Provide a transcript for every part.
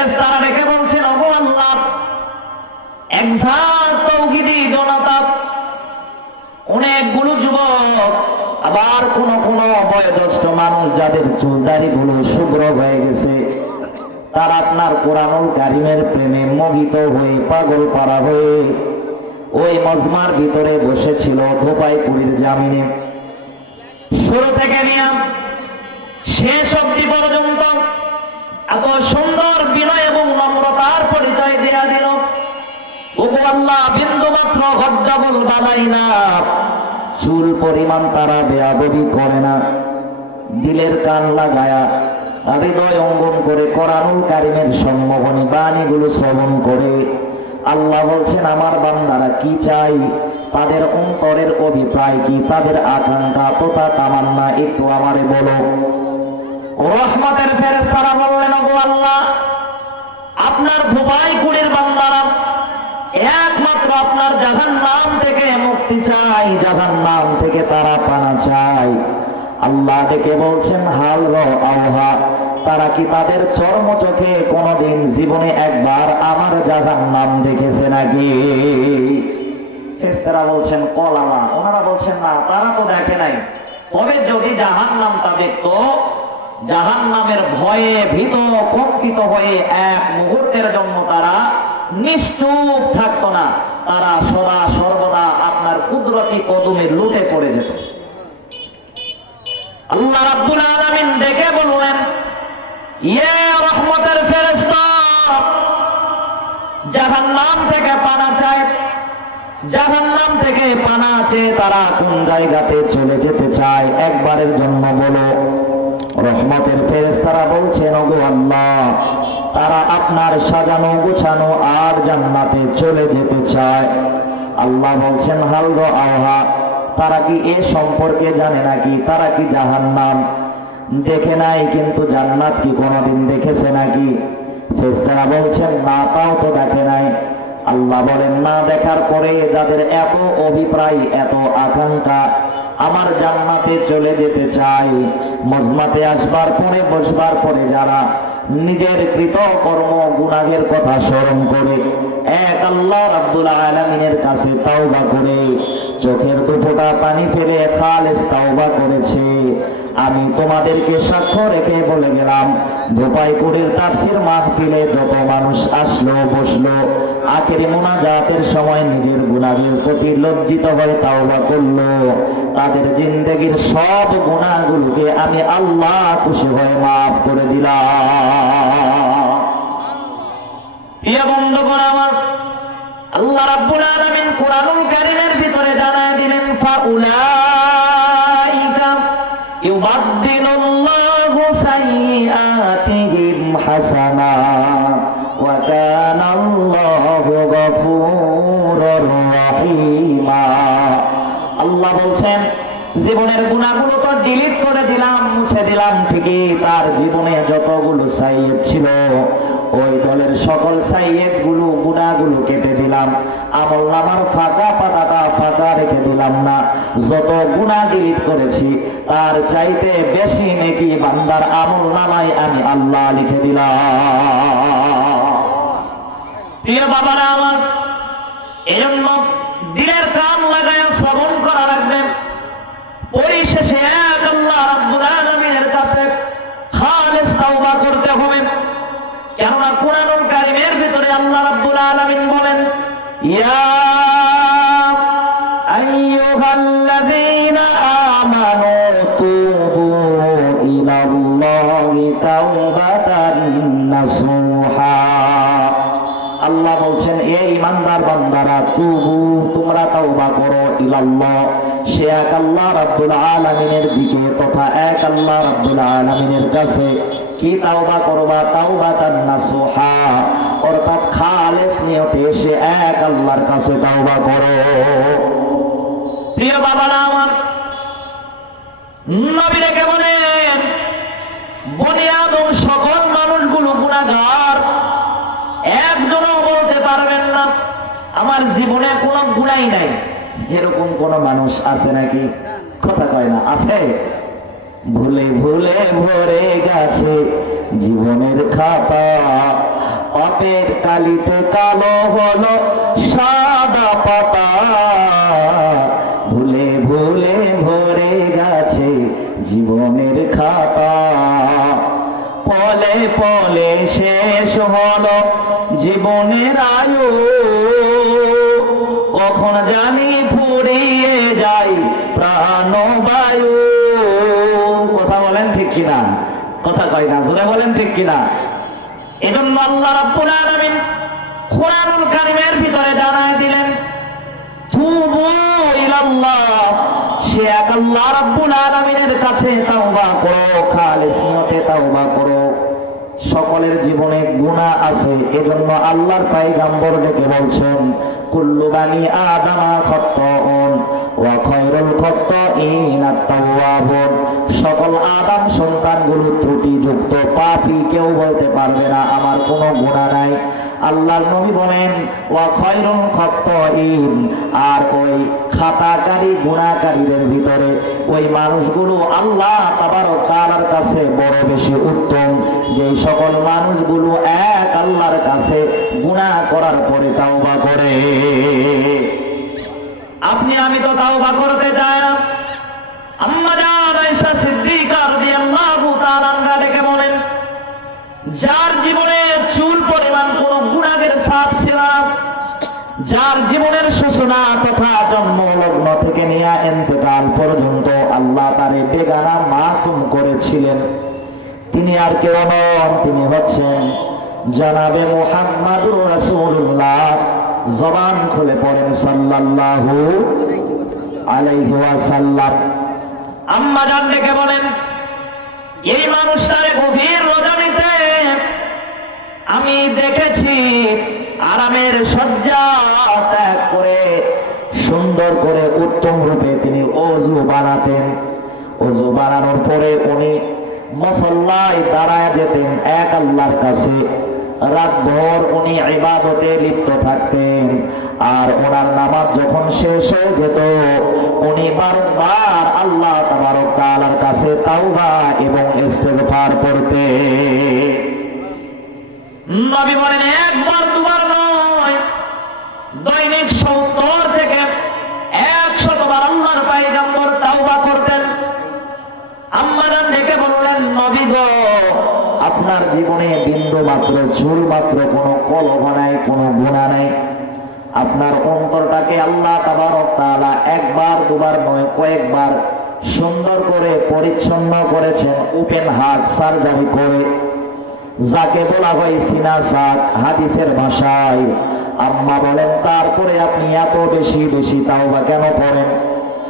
ফেরেশতারা রেখে বলছেন, ওগো আল্লাহ অনেকগুলো যুবক, আবার কোন কোন বয়োজ্যেষ্ঠ মানুষ যাদের চুলদারি গুলো শুভ্র হয়ে গেছে, তারা আপনার কোরআনুল কারিমের প্রেমে মোহিত হয়ে, পাগল পাড়া হয়ে, ওই মজমার ভিতরে বসেছিল ধোপাই কুড়ির জামিনে। শুরু থেকে নিয়ে শেষ অব্দি পর্যন্ত এত সুন্দর বিনয় এবং নম্রতার পরিচয় দেয়া দিল। ওগো আল্লাহ বিন্দু মাত্র হড্ডগোল বানাই না। চুল পরিমাণ তারা বেয়াদবি করে না। দিলের কান লাগায়া হৃদয় অঙ্গন করে করানুল কারিমের সম্মোহনী বাণীগুলো শ্রবণ করে। আল্লাহ বলছেন, আমার বান্দারা কি চাই? তাদের অন্তরের অভিপ্রায় কি? তাদের আকাঙ্ক্ষা তথা তামান্না একটু আমারে বলো। রহমতের ফেরেস্তারা বললেন, ওগো আল্লাহ, আপনার ধোপাই কুড়ির বান্দারা একমাত্র আপনার জাহান নাম থেকে মুক্তি চাই জাহান নাম থেকে তারা পানা চাই আল্লাহ ডেকে বলছেন, হাল র আওহা, তারা কি তাদের চর্ম চোখে কোনোদিন জীবনে একবার আমার জাহান নাম দেখেছে নাকি? ফেস্তারা বলছেন কলামা ওনারা বলছেন, না, তারা তো দেখে নাই। তবে যদি জাহান নামটা দেখতো জাহান নামের ভয়ে ভীত, কম্পিত হয়ে এক মুহূর্তের জন্য তারা নিশ্চুপ থাকতো না। তারা সদা সর্বদা আপনার কুদরতি কদমে লুটে পড়ে যেত। আল্লাহ রাব্বুল আলামিন দেখে বললেন ইয়ে রহমতের ফেরেশতা, জাহান্নাম থেকে পানা চায় জাহান্নাম থেকে পানা আছে তারা কোন জায়গাতে চলে যেতে চায়? একবারের জন্য বলো। রহমতের ফেরেশতারা বলছেন, ওগো আল্লাহ, তারা আপনার সাজানো গুছানো আর জান্নাতে চলে যেতে চায়। আল্লাহ বলছেন হালগো আহা তারা কি এ সম্পর্কে জানে নাকি? তারা কি জাহান্নাম? দেখে নাই, কিন্তু জান্নাত কি কোনোদিন দেখেছে নাকি? ফেরেশতারা বলছেন, না, তাও তো দেখে নাই। আল্লাহ বলেন, না দেখার পরে যাদের এত অভিপ্রায়, এত আকাঙ্ক্ষা আমার জান্নাতে চলে যেতে চাই। মজমাতে আসবার পরে, বসবার পরে যারা নিজের কৃত কর্ম গুনাহের কথা স্মরণ করে, এক আল্লাহ রাব্দুল আলমিনের কাছে তাওবা করে, চোখের দুফোটা পানি ফেলে খালেস তাওবা করেছে। আমি তোমাদেরকে সাক্ষ্য রেখে বলে গেলাম ধোপাইপুরের তাফসির মাহফিলে যত মানুষ আসলো, বসল, আখেরি মোনাজাতের সময় নিজের গুনাহের প্রতি লজ্জিত হয়ে তাওবা করল। তাদের জিন্দগির সব গুনাহগুলোকে আমি আল্লাহ খুশি হয়ে মাফ করে দিলাম। আল্লাহ রাব্বুল আলামিন কোরআনুল কারীমের ভিতরে জানায় দিলেন ফাউলাইকা সাইয়্যাতিহিম হাসানা ওয়া কানা আল্লাহু গফুরুর রহিমা। আল্লাহ বলছেন, জীবনের গুণাগুলো তো ডিলিট করে দিলাম, মুছে দিলাম ঠিকই, তার জীবনে যতগুলো সাইয়েদ ছিল ওই দলের সকল সাইয়েদগুলো গুণাগুলো কেটে দিলাম। আমল নামার ফাঁকা পাতাটা ফাঁকা রেখে দিলাম না। যত গুণা ডিলিট করেছি, তার চাইতে বেশি নাকি বান্দার আমল নামায় আমি আল্লাহ লিখে দিলাম। প্রিয় বাবারা আমার এজন্য দিনের কান লাগায় শ্রবণ করা রাখবেন পরিশেষে এক আল্লাহ রাব্বুল আলামিনের কাছে খালেস তাওবা করতে হবে কেননা কোরআনুল কারীমের ভিতরে আল্লাহ রাব্বুল আলামিন বলেন, ইয়া আইয়ুহাল্লাযীনা আমানু তুবু ইলাল্লাহি তাওবাতান নাসুহা। আল্লাহ বলছেন এই ইমানদার বান্দারা, তুবু, তোমরা তাওবা করো ইলাল্লাহ। সে এক আল্লাহ রাব্বুল আলামিনের দিকে তথা এক আল্লাহ রাব্বুল আলামিনের কাছে, কি তাওবা করবা? তাওবাতান নাসুহা। খালেস এক আল্লাহর কাছে তাওবা করো। প্রিয় আমার বলেন, বনি আদম সকল মানুষগুলো গুণাগার একজনও বলতে পারবেন না, আমার জীবনে কোনো গুণাই নাই। এরকম কোন মানুষ আছে নাকি? কথা কয় না, আছে? ভুলে ভুলে ভরে গেছে জীবনের খাতা। পাপের কালিতে কালো হলো সাদা পাতা। ভুলে ভুলে ভরে গেছে জীবনের খাতা। পলে পলে শেষ হলো জীবনের আয়ু। কখন জানি ফুরিয়ে যাই প্রাণবায়ু। কথা বলেন ঠিক কিনা? কথা কয় না, জোরে বলেন ঠিক কিনা? এজন্য আল্লাহ রাব্বুল আলামিন কোরআনুল কারীমের ভিতরে জানায় দিলেন, তুবু ইলাল্লাহ। সে এক আল্লাহ রাব্বুল আলামিনের কাছে তাওবা করো, খালিস নিয়তে তাওবা করো। সকলের জীবনে গুনাহ আছে, এজন্য আল্লাহর পায়গাম্বর ডেকে বলছেন কুল্লু বানি আদামা খাত্তাউন ওয়া খায়রুল খাত্তাইন আত-তাওয়াবুন। সকল আদম সন্তানগুলো ত্রুটিযুক্ত, পাপী কেউ বলতে পারবে না, আমার কোনো গুনাহ নাই। আল্লাহর নবী বলেন, ওয়া খায়রুল খাত্তাইন আর ওই খাতাকারী গুণাকারীদের ভিতরে ওই মানুষগুলো আল্লাহ তাবারক তাআলার কাছে বড় বেশি উত্তম। যে সকল মানুষগুলো এক আল্লাহর কাছে গুনাহ করার পরে তাওবা করে। আপনি, আমি তো তাওবা করতে চাই না। যার জীবনে চুল পরিমাণ কোন গুণাগের সাপ ছিল যার জীবনের সূচনা তথা জন্ম লগ্ন থেকে নিয়ে এন্তেকাল পর্যন্ত আল্লাহ তারে বেগানা মাসুম করেছিলেন। তিনি আর কেউ নন, তিনি হচ্ছেন জানাবে মোহাম্মদুর রাসূলুল্লাহ। জবান খুলে পড়েন সাল্লাল্লাহু আলাইহি ওয়াসাল্লাম। আম্মা জান ডেকে বলেন, এই মানুষটারে গভীর রজনীতে আমি দেখেছি আরামের শয্যা ত্যাগ করে সুন্দর করে উত্তম রূপে তিনি অজু বানাতেন। অজু বানানোর পরে উনি মসল্লায় দাঁড়ায় যেতেন এক আল্লাহর কাছে। রাতভর উনি ইবাদতে লিপ্ত থাকতেন আর ওনার নামাজ যখন শেষ হয়ে যেত, উনি বারবার আল্লাহ তাবারক তাআলার কাছে তাওবা এবং ইস্তেগফার করতে নবী বলেন, একবার দুবার নয়, দৈনিক সত্তর থেকে বললেন আপনার জীবনে বিন্দু মাত্র চুল মাত্র কোনো কলহ নাই, কোনো গুণা নাই। আপনার অন্তরটাকে আল্লাহ তাআলা একবার, দুবার নয়, কয়েকবার সুন্দর করে, পরিচ্ছন্ন করেছেন ওপেন হার্ট সার্জারি করে। যাকে বলা হয় সিনা সাক হাদিসের ভাষায় আম্মা বলেন, তারপরে আপনি এত বেশি বেশি তাও বা কেন পড়েন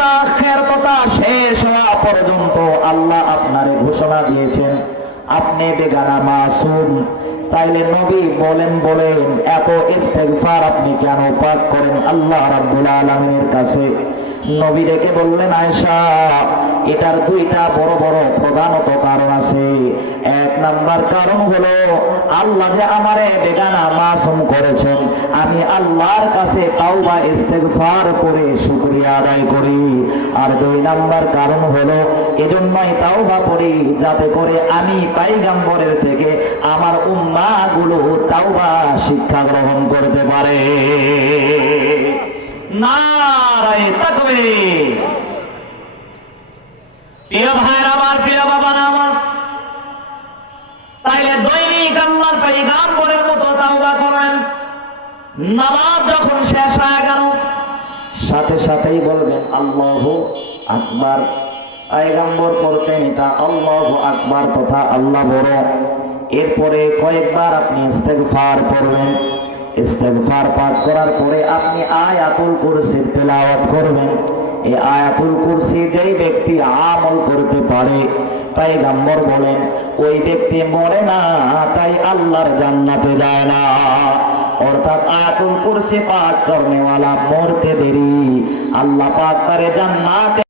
মোতাখের তথা শেষ হওয়া পর্যন্ত আল্লাহ আপনারে ঘোষণা দিয়েছেন, আপনি বেগানা মাসুম। তাইলে নবী বলেন বলেন, এত ইস্তেগফার আপনি কেন পাক করেন আল্লাহ রাব্বুল আলামিনের কাছে? নবী ডেকে বললেন, আয়েশা, এটার দুইটা বড় বড় প্রধানত কারণ আছে। নাম্বার কারণ হলো, আল্লাহ যে আমারে বেগানা মাসুম করেছেন, আমি আল্লাহর কাছে তাওবা, ইস্তেগফার করে শুকরিয়া আদায় করি। আর দুই নাম্বার কারণ হলো, এজন্যই তাওবা করি যাতে করে আমি পাইগাম্বরের থেকে আমার উম্মা গুলো তাওবা শিক্ষা গ্রহণ করতে পারে। নারায় তাকবে প্রিয় ভাইয়ের, আমার প্রিয় বাবা না আমার তাইলে দৈনিক আল্লাহর পয়গাম্বরের মতো তাওবা করেন। নামাজ যখন শেষ হয়ে গেল, সাথে সাথেই বলবেন, আল্লাহ আকবার। পয়গাম্বর করতেন এটা, আল্লাহ আকবার তথা আল্লাহ বড়। এরপরে কয়েকবার আপনি ইস্তেগফার করবেন ইস্তেগফার পাঠ করার পরে আপনি আয় আয়াতুল কুরসির তেলাওয়াত করবেন। এই আয়াতুল কুরসি যেই ব্যক্তি আমল করতে পারে তাই গাম্বর বলেন, ওই ব্যক্তি মরে না, তাই আল্লাহর জান্নাতে যায় না। অর্থাৎ আয়াতুল কুরসি পাক করনেওয়ালা মরতে দেরি, আল্লাহ পাক তারে জান্নাতে